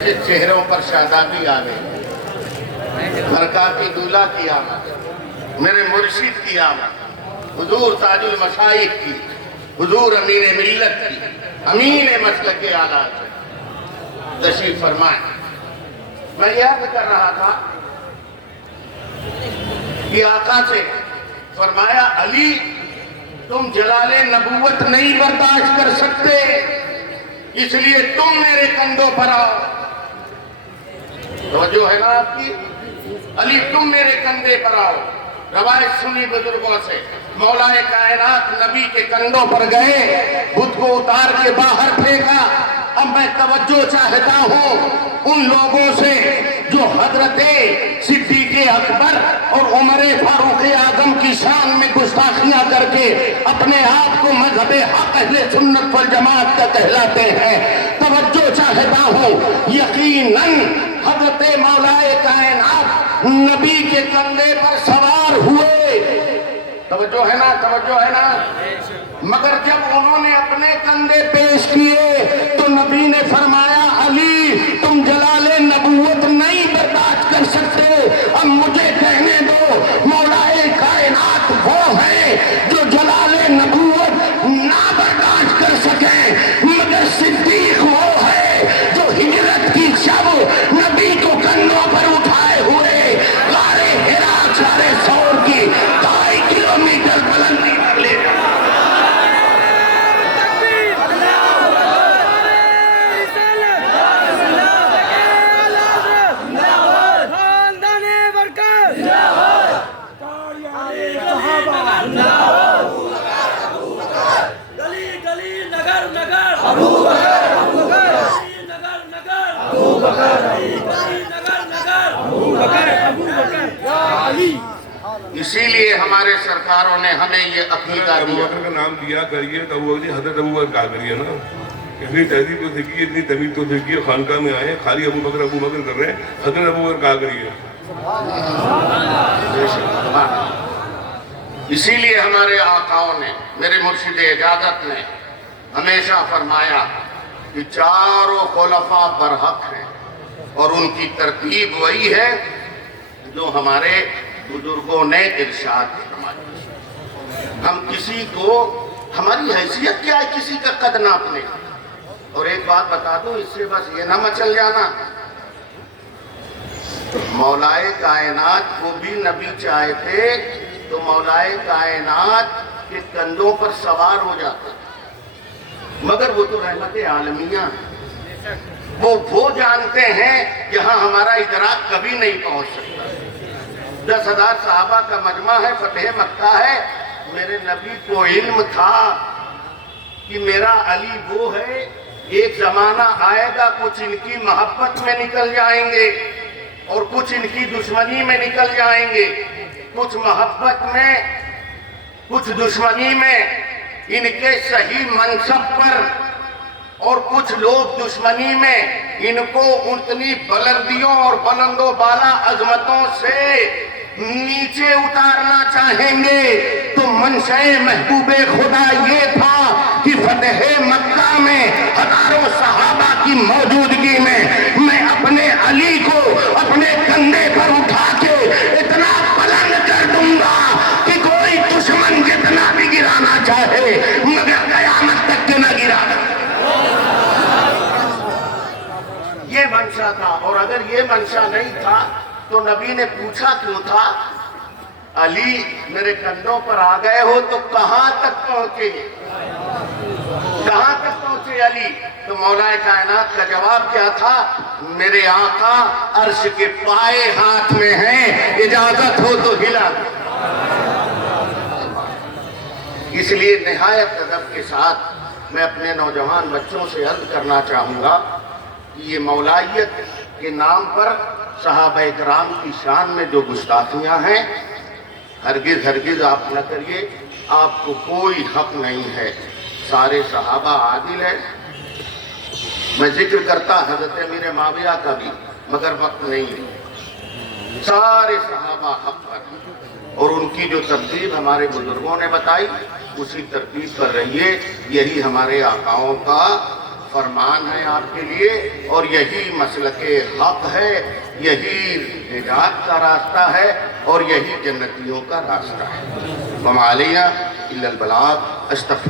چہروں پر شادابی آ گئی، برکات دولا کی آمد، میرے مرشد کی آمد، حضور تاج المشائخ کی، حضور امین ملت کی، امین مسلک اعلیٰ کی تشریف فرمائیں۔ میں یاد کر رہا تھا کہ آقا سے فرمایا علی تم جلال نبوت نہیں برداشت کر سکتے، اس لیے تم میرے کندھوں پر آؤ۔ توجہ ہے نا آپ کی؟ علی تم میرے کندھے پر آؤ۔ روایت سنی بزرگوں سے، مولا کائنات نبی کے کندھوں پر گئے، بت کو اتار کے باہر پھینکا۔ اب میں توجہ چاہتا ہوں ان لوگوں سے جو حضرت صدیق اکبر اور عمر فاروق اعظم کی شان میں گستاخیاں کر کے اپنے آپ کو مذہب حق اہل سنت والجماعت کا کہلاتے ہیں۔ توجہ چاہتا ہوں، یقیناً حضرت مولا کائنات نبی کے کندھے پر سوار ہوئے۔ توجہ ہے نا؟ توجہ ہے نا؟ مگر جب انہوں نے اپنے کندھے پیش کیے تو نبی نے فرمایا علی تم جلال نبوت نہیں برداشت کر سکتے، اب مجھے کہنے دو مولا کائنات وہ ہے جو جلال نبوت نہ برداشت کر سکیں، مگر صدیق وہ ہے جو ہجرت کی شب نبی کو کندھوں پر اٹھائے ہوئے غار حرا چارے سور کی 2.5 کلومیٹر بلندی پر لے گئے۔ اسی لیے ہمارے سرکاروں نے ہمیں یہ عقیدہ ابو دیا۔ بکر کا نام دیا کریے تو ابو بکر حضرت ابو بکر کہا کریے نا۔ اتنی تہذیب تو سیکھیے، اتنی تمیز تو سیکھیے، خانقاہ میں آئے خالی ابو بکر کر رہے ہیں، حضرت ابو بکر کہا کریے۔ اسی لیے ہمارے آقاؤں نے، میرے مرشد اجازت نے ہمیشہ فرمایا کہ چاروں خلفاء برحق ہیں اور ان کی ترتیب وہی ہے جو ہمارے بزرگوں نے ارشاد فرمایا۔ ہم کسی کو، ہماری حیثیت کیا ہے کسی کا قد ناپنے؟ اور ایک بات بتا دوں، اس سے بس یہ نہ مچل جانا، مولائے کائنات کو بھی نبی چاہے تھے تو مولائے کائنات کے کندھوں پر سوار ہو جاتا، مگر وہ تو رحمت عالمیہ ہے، وہ جانتے ہیں جہاں ہمارا ادراک کبھی نہیں پہنچ سکتا۔ 10,000 صحابہ کا مجمع ہے، فتح مکہ ہے، میرے نبی کو علم تھا کہ میرا علی وہ ہے، ایک زمانہ آئے گا کچھ ان کی محبت میں نکل جائیں گے اور کچھ ان کی دشمنی میں نکل جائیں گے، کچھ محبت میں کچھ دشمنی میں ان کے صحیح منصب پر، اور کچھ لوگ دشمنی میں ان کو اتنی بلندیوں اور بلند و بالا عظمتوں سے نیچے اتارنا چاہیں گے۔ تو منشأ محبوب خدا یہ تھا کہ فتح مکہ میں ہزاروں صحابہ کی موجودگی میں میں اپنے علی کو اپنے کندھے پر اٹھا کے اتنا بلند کر دوں گا کہ کوئی دشمن جتنا بھی گرانا چاہے مگر قیامت تک کے نہ گرا۔ یہ منشا تھا، اور اگر یہ منشا نہیں تھا تو نبی نے پوچھا کیوں تھا؟ علی میرے کندھوں پر آ گئے ہو تو کہاں تک پہنچے؟ کہاں تک پہنچے علی؟ تو مولا کائنات کا جواب کیا تھا؟ میرے آقا عرش کے پائے ہاتھ میں ہیں، اجازت ہو تو ہلا۔ اس لیے نہایت ادب کے ساتھ میں اپنے نوجوان بچوں سے عرض کرنا چاہوں گا کہ یہ مولائیت کے نام پر صحابہ کرام کی شان میں جو گستاخیاں ہیں، ہرگز آپ نہ کریے، آپ کو کوئی حق نہیں ہے، سارے صحابہ عادل ہیں۔ میں ذکر کرتا حضرت امیر معاویہ کا بھی، مگر وقت نہیں ہے، سارے صحابہ حق پر، اور ان کی جو ترتیب ہمارے بزرگوں نے بتائی اسی ترتیب پر رہیے، یہی ہمارے آقاؤں کا فرمان ہے آپ کے لیے، اور یہی مسلک حق ہے، یہی نجات کا راستہ ہے، اور یہی جنتیوں کا راستہ ہے۔ وما علینا الا البلاغ۔ استغفر